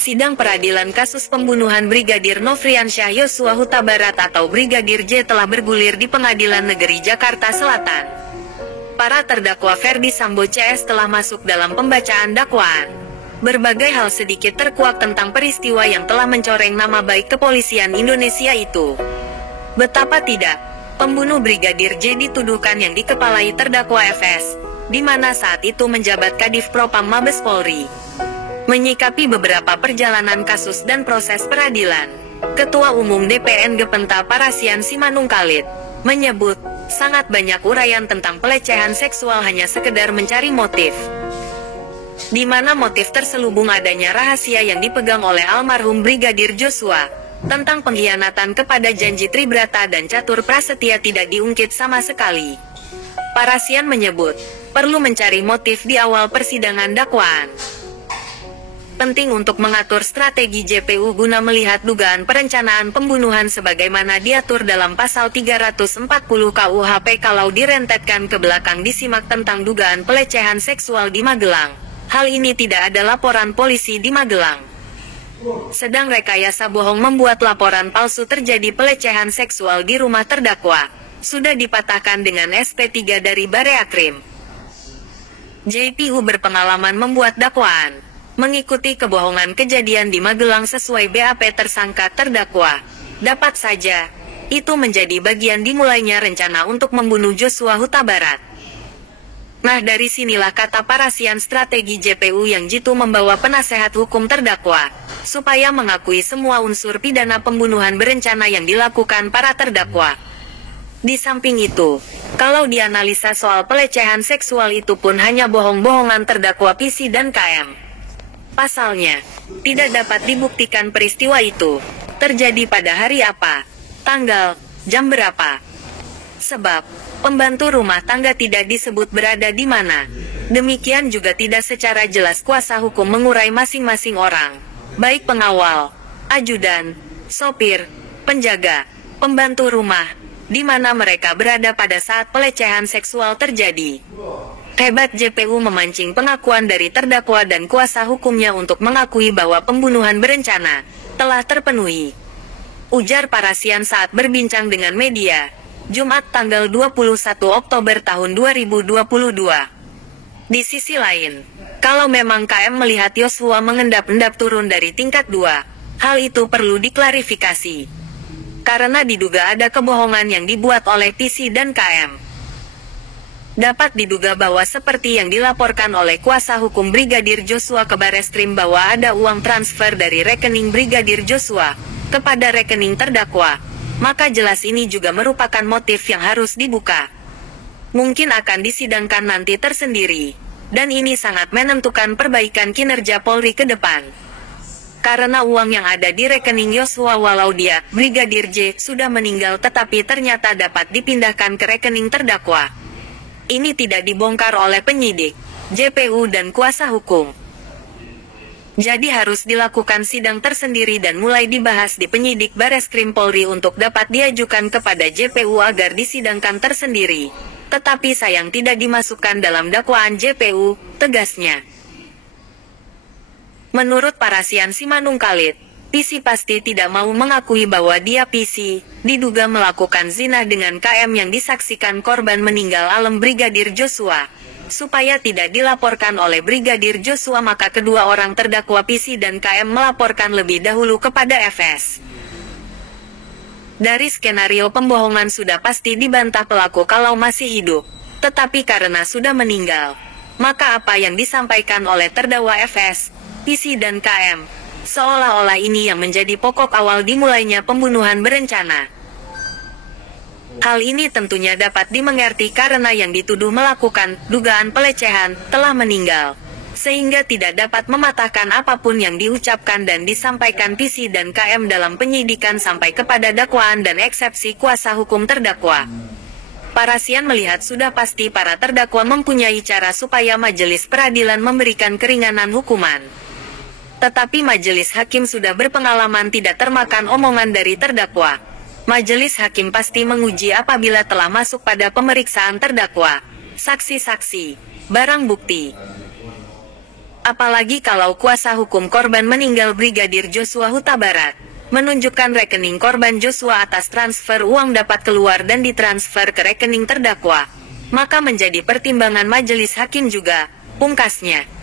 Sidang peradilan kasus pembunuhan Brigadir Nofriansyah Yosua Huta Barat atau Brigadir J telah bergulir di Pengadilan Negeri Jakarta Selatan. Para terdakwa Ferdi Sambo CS telah masuk dalam pembacaan dakwaan. Berbagai hal sedikit terkuak tentang peristiwa yang telah mencoreng nama baik kepolisian Indonesia itu. Betapa tidak, pembunuh Brigadir J dituduhkan yang dikepalai terdakwa FS, di mana saat itu menjabat Kadif Propam Mabes Polri. Menyikapi beberapa perjalanan kasus dan proses peradilan, Ketua Umum DPN Gepenta Parasian Simanung Khalid menyebut, sangat banyak uraian tentang pelecehan seksual hanya sekedar mencari motif. Di mana motif terselubung adanya rahasia yang dipegang oleh almarhum Brigadir Joshua, tentang pengkhianatan kepada janji Tribrata dan Catur Prasetya tidak diungkit sama sekali. Parasian menyebut, perlu mencari motif di awal persidangan dakwaan. Penting untuk mengatur strategi JPU guna melihat dugaan perencanaan pembunuhan sebagaimana diatur dalam pasal 340 KUHP kalau direntetkan ke belakang disimak tentang dugaan pelecehan seksual di Magelang. Hal ini tidak ada laporan polisi di Magelang. Sedang rekayasa bohong membuat laporan palsu terjadi pelecehan seksual di rumah terdakwa. Sudah dipatahkan dengan SP3 dari Bareakrim. JPU berpengalaman membuat dakwaan. Mengikuti kebohongan kejadian di Magelang sesuai BAP tersangka terdakwa. Dapat saja, itu menjadi bagian dimulainya rencana untuk membunuh Joshua Huta Barat. Nah dari sinilah kata Parasian strategi JPU yang jitu membawa penasehat hukum terdakwa, supaya mengakui semua unsur pidana pembunuhan berencana yang dilakukan para terdakwa. Di samping itu, kalau dianalisa soal pelecehan seksual itu pun hanya bohong-bohongan terdakwa PC dan KM. Pasalnya, tidak dapat dibuktikan peristiwa itu terjadi pada hari apa, tanggal, jam berapa. Sebab, pembantu rumah tangga tidak disebut berada di mana. Demikian juga tidak secara jelas kuasa hukum mengurai masing-masing orang, baik pengawal, ajudan, sopir, penjaga, pembantu rumah, di mana mereka berada pada saat pelecehan seksual terjadi. Hebat JPU memancing pengakuan dari terdakwa dan kuasa hukumnya untuk mengakui bahwa pembunuhan berencana telah terpenuhi. Ujar Parasian saat berbincang dengan media, Jumat tanggal 21 Oktober tahun 2022. Di sisi lain, kalau memang KM melihat Yosua mengendap-endap turun dari tingkat 2, hal itu perlu diklarifikasi. Karena diduga ada kebohongan yang dibuat oleh PC dan KM. Dapat diduga bahwa seperti yang dilaporkan oleh kuasa hukum Brigadir Joshua ke Bareskrim bahwa ada uang transfer dari rekening Brigadir Joshua kepada rekening terdakwa, maka jelas ini juga merupakan motif yang harus dibuka. Mungkin akan disidangkan nanti tersendiri, dan ini sangat menentukan perbaikan kinerja Polri ke depan. Karena uang yang ada di rekening Yosua walau dia, Brigadir J, sudah meninggal tetapi ternyata dapat dipindahkan ke rekening terdakwa. Ini tidak dibongkar oleh penyidik, JPU dan kuasa hukum. Jadi harus dilakukan sidang tersendiri dan mulai dibahas di penyidik Bareskrim Polri untuk dapat diajukan kepada JPU agar disidangkan tersendiri. Tetapi sayang tidak dimasukkan dalam dakwaan JPU, tegasnya. Menurut Parasian Simanung Khalid, PC pasti tidak mau mengakui bahwa dia PC, diduga melakukan zina dengan KM yang disaksikan korban meninggal alam Brigadir Joshua. Supaya tidak dilaporkan oleh Brigadir Joshua maka kedua orang terdakwa PC dan KM melaporkan lebih dahulu kepada FS. Dari skenario pembohongan sudah pasti dibantah pelaku kalau masih hidup. Tetapi karena sudah meninggal, maka apa yang disampaikan oleh terdakwa FS, PC dan KM, seolah-olah ini yang menjadi pokok awal dimulainya pembunuhan berencana. Hal ini tentunya dapat dimengerti karena yang dituduh melakukan dugaan pelecehan telah meninggal, sehingga tidak dapat mematahkan apapun yang diucapkan dan disampaikan PC dan KM dalam penyidikan sampai kepada dakwaan dan eksepsi kuasa hukum terdakwa. Parasian melihat sudah pasti para terdakwa mempunyai cara supaya majelis peradilan memberikan keringanan hukuman. Tetapi majelis hakim sudah berpengalaman tidak termakan omongan dari terdakwa. Majelis hakim pasti menguji apabila telah masuk pada pemeriksaan terdakwa, saksi-saksi, barang bukti. Apalagi kalau kuasa hukum korban meninggal Brigadir Joshua Huta Barat menunjukkan rekening korban Joshua atas transfer uang dapat keluar dan ditransfer ke rekening terdakwa, maka menjadi pertimbangan majelis hakim juga, pungkasnya.